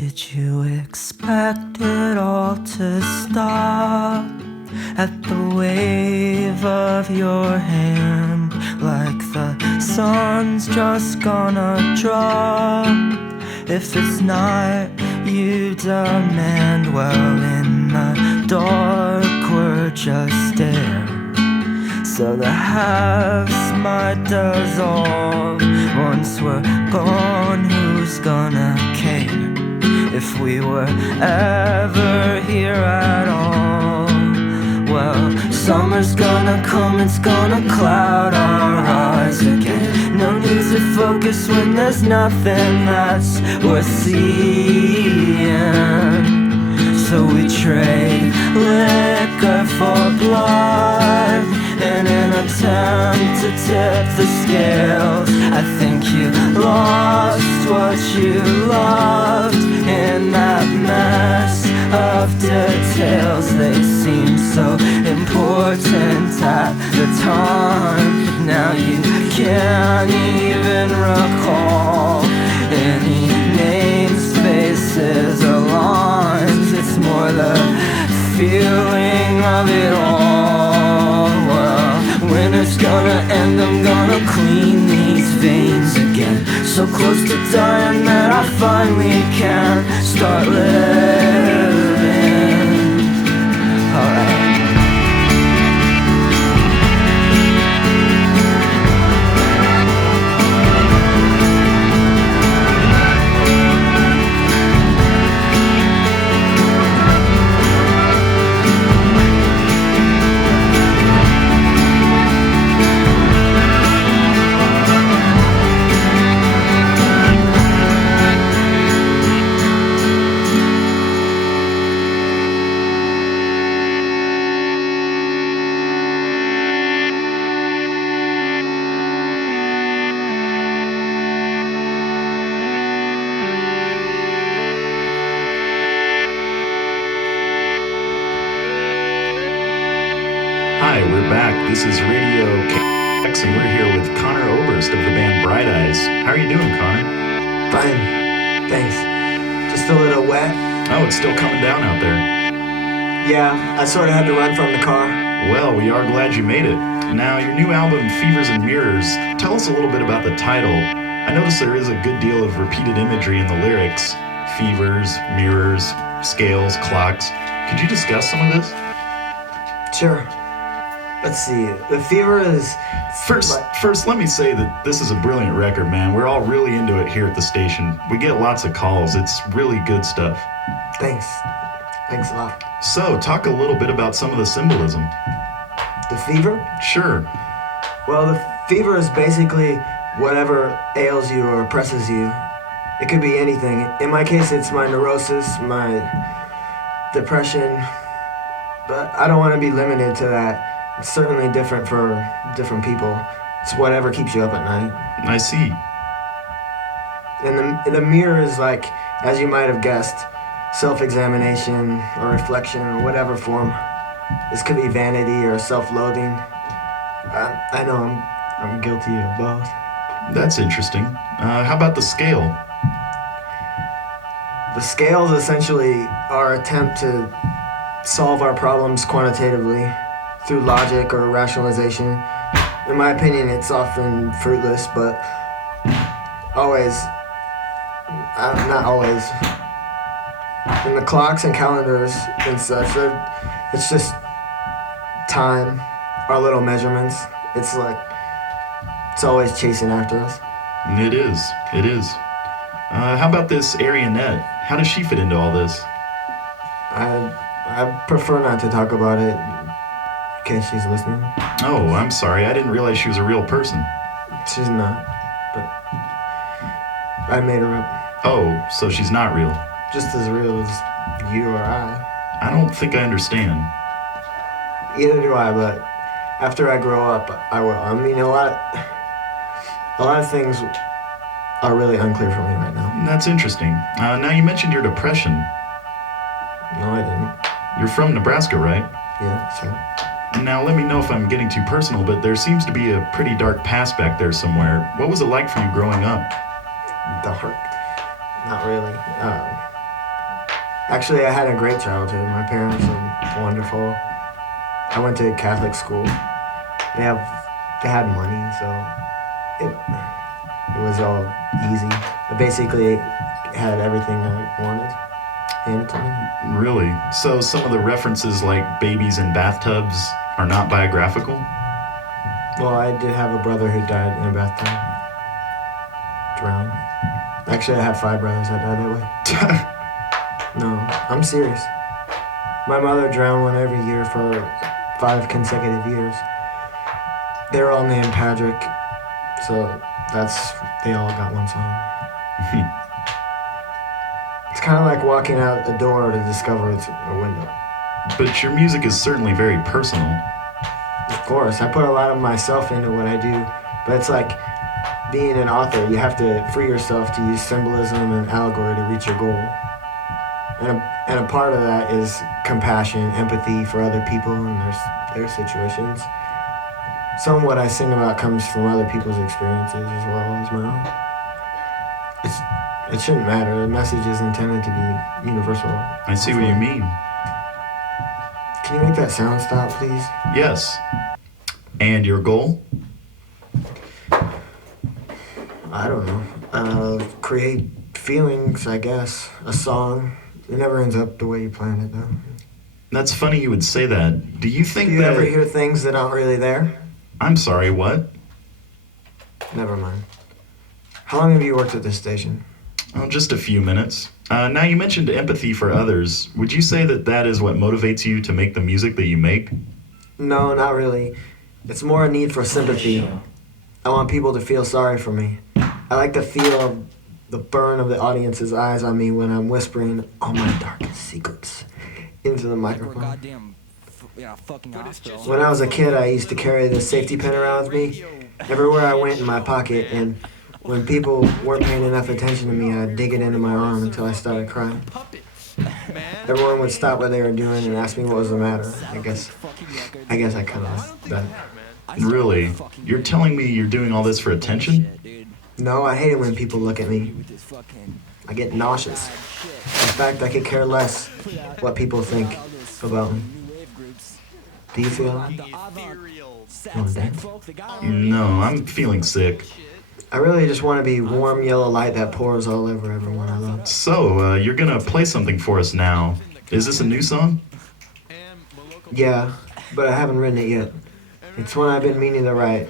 Did you expect it all to stop at the wave of your hand? Like the sun's just gonna drop. If it's not, you demand. Well, in the dark we're just there, so the halves might dissolve. Once we're gone, who's gonna care if we were ever here at all? Well, summer's gonna come, it's gonna cloud our eyes again. No need to focus when there's nothing that's worth seeing. So we trade liquor for blood in an attempt to tip the scales. I think you lost what you loved in that mess of details. They seemed so important at the time. Now you can't even recall any names, faces, or lines. It's more the feeling of it all. Well, when it's gonna end, I'm gonna clean these veins again. So close to dying that I finally can start living. Alright. Hi, we're back. This is Radio KX, and we're here with Connor Oberst of the band Bright Eyes. How are you doing, Connor? Fine, thanks. Just a little wet. Oh, it's still coming down out there. Yeah, I sort of had to run from the car. Well, we are glad you made it. Now, your new album, Fevers and Mirrors, tell us a little bit about the title. I notice there is a good deal of repeated imagery in the lyrics. Fevers, mirrors, scales, clocks. Could you discuss some of this? Sure. Let's see. The fever is... First, let me say that this is a brilliant record, man. We're all really into it here at the station. We get lots of calls. It's really good stuff. Thanks. Thanks a lot. So, talk a little bit about some of the symbolism. The fever? Sure. Well, the fever is basically whatever ails you or oppresses you. It could be anything. In my case, it's my neurosis, my depression, but I don't want to be limited to that. It's certainly different for different people. It's whatever keeps you up at night. I see. And the mirror is like, as you might have guessed, self-examination or reflection or whatever form. This could be vanity or self-loathing. I know I'm guilty of both. That's interesting. How about the scale? The scales essentially our attempt to solve our problems quantitatively through logic or rationalization. In my opinion, it's often fruitless, but not always. And the clocks and calendars and such, it's just time, our little measurements. It's like, it's always chasing after us. It is. How about this Arionette? How does she fit into all this? I prefer not to talk about it in case she's listening. Oh, I'm sorry. I didn't realize she was a real person. She's not, but I made her up. Oh, so she's not real. Just as real as you or I. I don't think I understand. Either do I, but after I grow up, I will. I mean, a lot of things are really unclear for me right now. That's interesting. Now, you mentioned your depression. No, I didn't. You're from Nebraska, right? Yeah, that's right. Now, let me know if I'm getting too personal, but there seems to be a pretty dark past back there somewhere. What was it like for you growing up? Dark. Not really. Actually, I had a great childhood. My parents are wonderful. I went to Catholic school. They had money, so it was all easy. I basically had everything I wanted handed to me. Really? So some of the references like babies in bathtubs are not biographical? Well, I did have a brother who died in a bathtub. Drowned. Actually, I had 5 brothers that died that way. No, I'm serious. My mother drowned one every year for 5 consecutive years. They're all named Patrick, so they all got one song. It's kind of like walking out a door to discover it's a window. But your music is certainly very personal. Of course, I put a lot of myself into what I do, but it's like being an author. You have to free yourself to use symbolism and allegory to reach your goal. And a part of that is compassion, empathy for other people and their situations. Some of what I sing about comes from other people's experiences as well as my own. It shouldn't matter. The message is intended to be universal. I see what you mean. Can you make that sound stop, please? Yes. And your goal? I don't know. Create feelings, I guess. A song. It never ends up the way you planned it, though. That's funny you would say that. Do you think Do you that... ever hear things that aren't really there? I'm sorry, what? Never mind. How long have you worked at this station? Oh, just a few minutes. Now, you mentioned empathy for others. Would you say that that is what motivates you to make the music that you make? No, not really. It's more a need for sympathy. I want people to feel sorry for me. I like to feel the burn of the audience's eyes on me when I'm whispering all my darkest secrets into the microphone. When I was a kid, I used to carry this safety pin around with me everywhere I went in my pocket, and when people weren't paying enough attention to me, I'd dig it into my arm until I started crying. Everyone would stop what they were doing and ask me what was the matter. I guess I kind of that. Really? You're telling me you're doing all this for attention? No, I hate it when people look at me. I get nauseous. In fact, I could care less what people think about me. Do you feel that? You wanna dance? No, I'm feeling sick. I really just want to be warm yellow light that pours all over everyone I love. So, you're gonna play something for us now. Is this a new song? Yeah, but I haven't written it yet. It's one I've been meaning to write.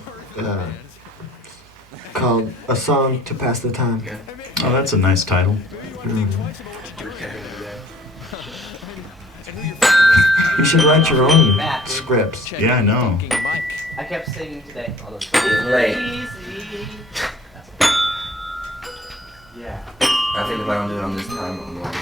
Called A Song to Pass the Time. Oh, that's a nice title. You should write your own scripts. Yeah, I know. I kept singing today. It's late. Yeah. I think if I don't do it on this time, I'm going to